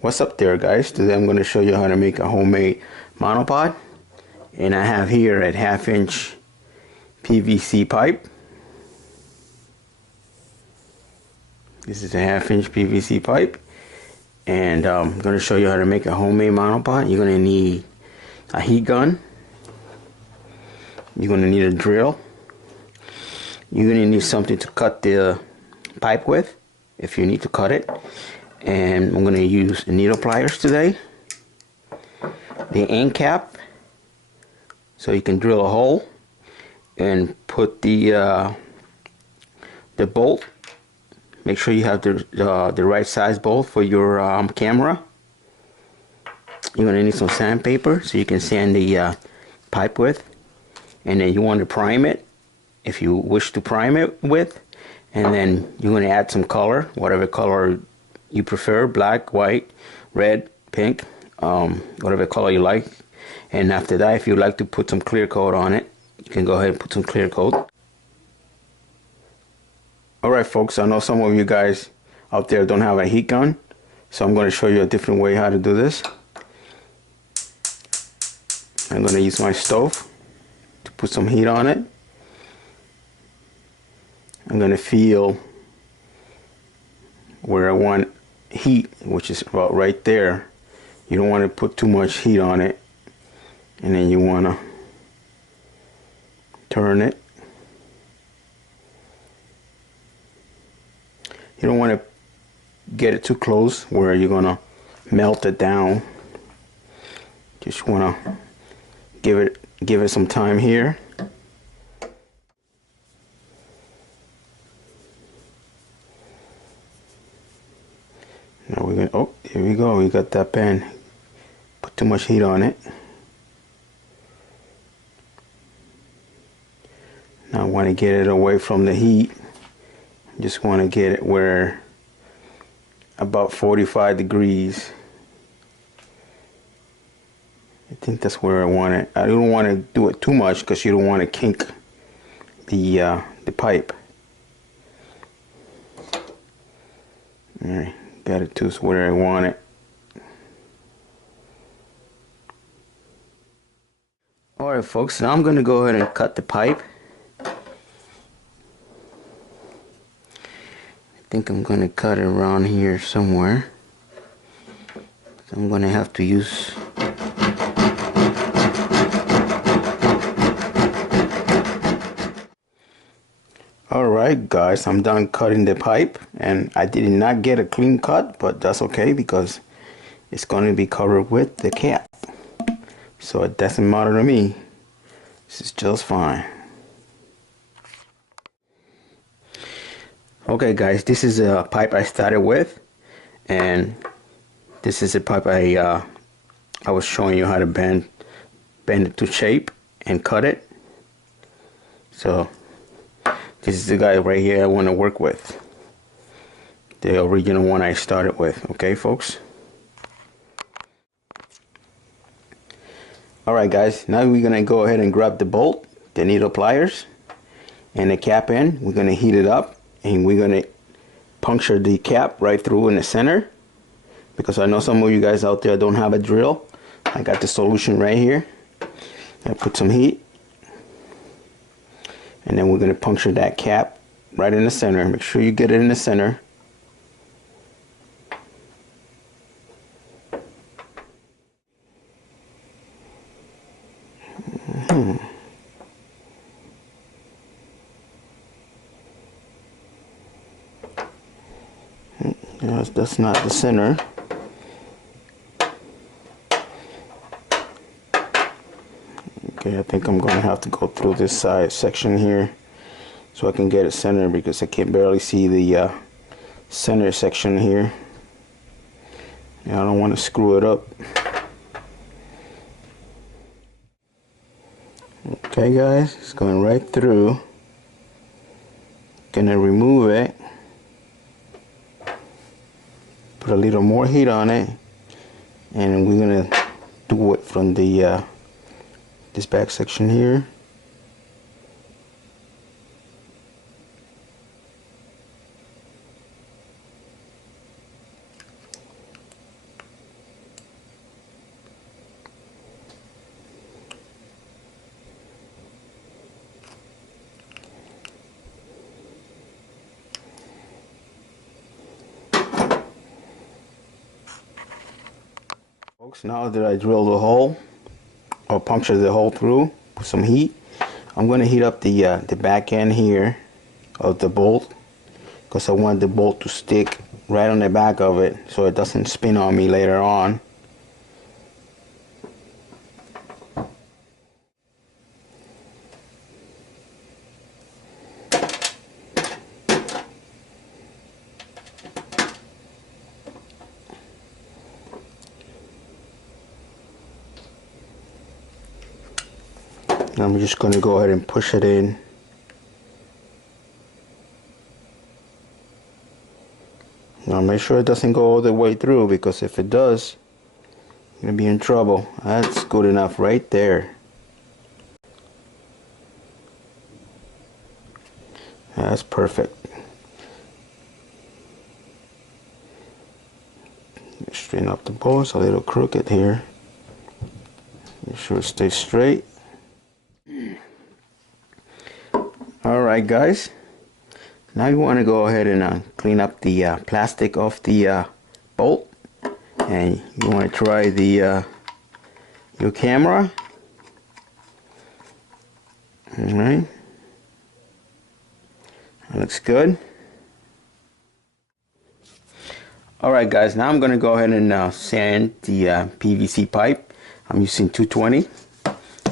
What's up there, guys? Today I'm going to show you how to make a homemade monopod, and I have here a 1/2 inch PVC pipe. This is a 1/2 inch PVC pipe, and I'm going to show you how to make a homemade monopod. You're going to need a heat gun. You're going to need a drill. You're going to need something to cut the pipe with if you need to cut it. And I'm going to use needle pliers today. The end cap, so you can drill a hole and put the bolt. Make sure you have the right size bolt for your camera. You're going to need some sandpaper so you can sand the pipe with. And then you want to prime it if you wish to prime it with. And then you're going to add some color, whatever color you prefer, black, white, red, pink, whatever color you like. And after that, if you like to put some clear coat on it, you can go ahead and put some clear coat. Alright folks, I know some of you guys out there don't have a heat gun, so I'm going to show you a different way how to do this. I'm going to use my stove to put some heat on it. I'm going to feel where I want heat, which is about right there. You don't want to put too much heat on it, and then you want to turn it. You don't want to get it too close where you're going to melt it down. Just want to give it some time here. Now we're gonna, oh, here we go, we got that pan. Put too much heat on it. Now I want to get it away from the heat. Just want to get it where about 45 degrees. I think that's where I want it. I don't want to do it too much because you don't want to kink the pipe. All right. Got it to where I want it. Alright folks, now I'm going to go ahead and cut the pipe. I think I'm going to cut it around here somewhere. So I'm going to have to use Alright guys, I'm done cutting the pipe, and I did not get a clean cut, but that's okay because it's going to be covered with the cap, so it doesn't matter to me. This is just fine. Okay guys, this is a pipe I started with, and this is a pipe I was showing you how to bend it to shape and cut it. So this is the guy right here I want to work with. The original one I started with. Okay, folks? Alright guys, now we're going to go ahead and grab the bolt, the needle pliers, and the cap end. We're going to heat it up, and we're going to puncture the cap right through in the center. Because I know some of you guys out there don't have a drill. I got the solution right here. I put some heat. And then we're going to puncture that cap right in the center. Make sure you get it in the center. Yes, that's not the center. Okay, I think I'm going to have to go through this side section here so I can get it centered, because I can barely see the center section here. Yeah, I don't want to screw it up. Okay guys, it's going right through. Gonna remove it. Put a little more heat on it, and we're gonna do it from the this back section here. Now that I drilled a hole or punctured the hole through with some heat, I'm going to heat up the back end here of the bolt, because I want the bolt to stick right on the back of it so it doesn't spin on me later on. I'm just going to go ahead and push it in. Now make sure it doesn't go all the way through, because if it does, you're going to be in trouble. That's good enough right there. That's perfect. Straighten up the bolt. It's a little crooked here. Make sure it stays straight. Alright guys, now you want to go ahead and clean up the plastic off the bolt, and you want to try the your camera. Alright, that looks good. Alright guys, now I'm going to go ahead and sand the PVC pipe. I'm using 220.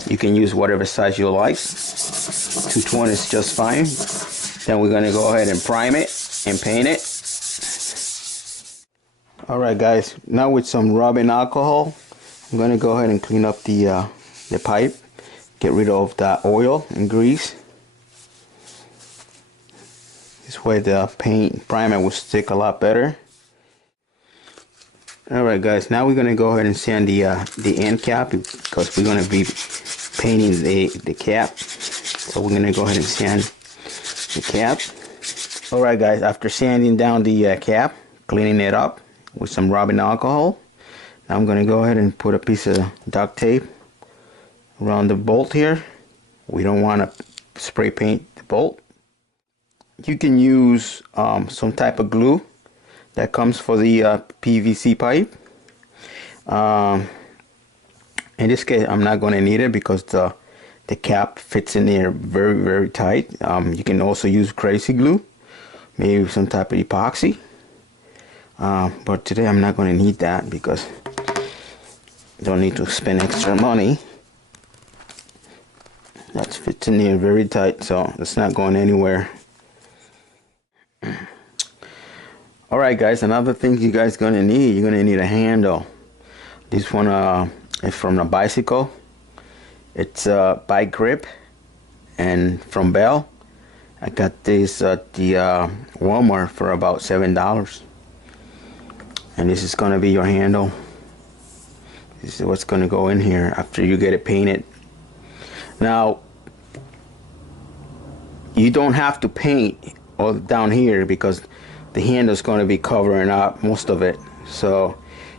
You can use whatever size you like. 220 is just fine. Then we're going to go ahead and prime it and paint it. Alright guys, now with some rubbing alcohol, I'm going to go ahead and clean up the pipe. Get rid of the oil and grease. This way the paint primer will stick a lot better. Alright guys, now we're going to go ahead and sand the end cap, because we're going to be painting the cap. So we're going to go ahead and sand the cap. Alright guys, after sanding down the cap, cleaning it up with some rubbing alcohol, now I'm going to go ahead and put a piece of duct tape around the bolt here. We don't want to spray paint the bolt. You can use some type of glue that comes for the PVC pipe. In this case, I'm not going to need it because the cap fits in there very tight. You can also use crazy glue, maybe some type of epoxy. But today I'm not going to need that because I don't need to spend extra money. That fits in there very tight, so it's not going anywhere. Alright guys, another thing you guys gonna need, you're gonna need a handle. This one is from a bicycle. It's a bike grip, and from Bell. I got this at the Walmart for about $7. And this is gonna be your handle. This is what's gonna go in here after you get it painted. Now, you don't have to paint all down here because the handle is going to be covering up most of it. So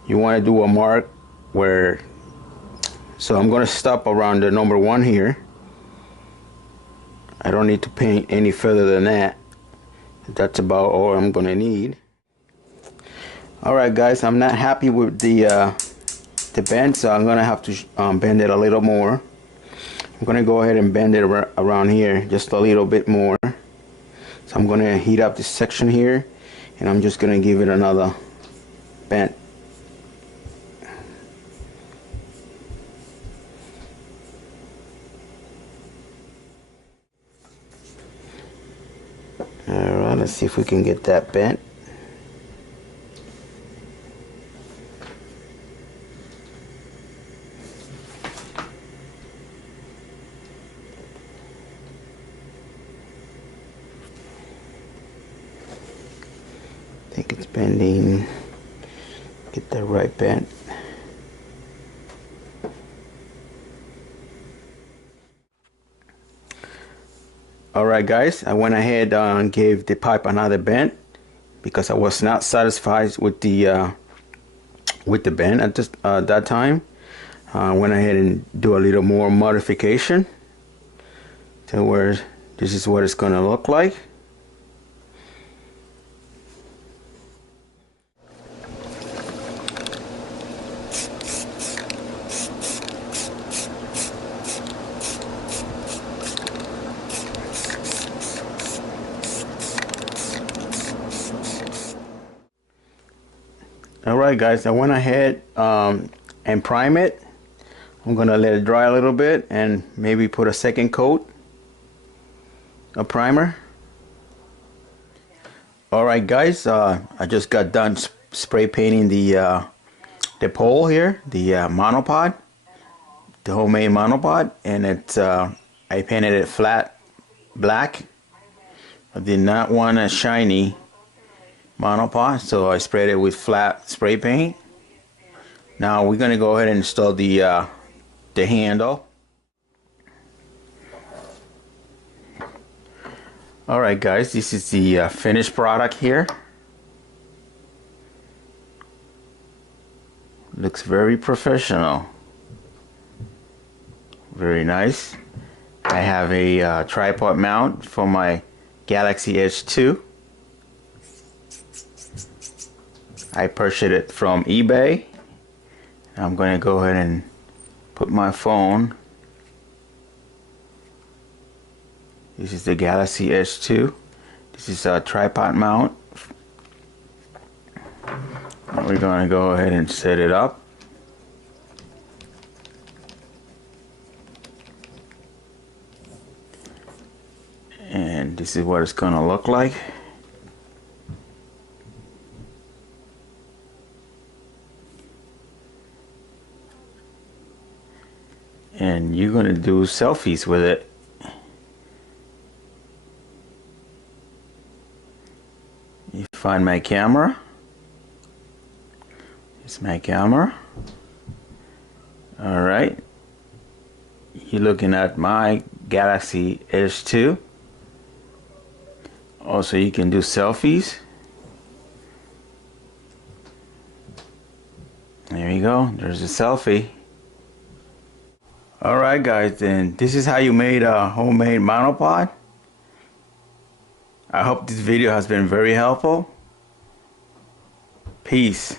you want to do a mark where, so I'm going to stop around the number 1 here. I don't need to paint any further than that. That's about all I'm going to need. Alright guys, I'm not happy with the bend, so I'm going to have to bend it a little more. I'm going to go ahead and bend it around here just a little bit more. So I'm going to heat up this section here, and I'm just going to give it another bend. Alright, let's see if we can get that bent. I think it's bending. Get that right bent. Alright guys, I went ahead and gave the pipe another bend because I was not satisfied with the bend at that time. I went ahead and do a little more modification to where this is what it's going to look like. Alright guys, I went ahead and prime it. I'm gonna let it dry a little bit and maybe put a second coat of primer. Alright guys, I just got done spray painting the pole here, the monopod, the homemade monopod, and it's I painted it flat black. I did not want a shiny monopod, so I sprayed it with flat spray paint. Now we're gonna go ahead and install the handle. Alright guys, this is the finished product here. Looks very professional. Very nice. I have a tripod mount for my Galaxy Edge 2. I purchased it from eBay. I'm going to go ahead and put my phone. This is the Galaxy Edge 2. This is a tripod mount. We're going to go ahead and set it up. And this is what it's going to look like. And you're going to do selfies with it. You find my camera. It's my camera. Alright. You're looking at my Galaxy Edge 2. Also, you can do selfies. There you go. There's a selfie. Alright guys, then this is how you made a homemade monopod. I hope this video has been very helpful. Peace.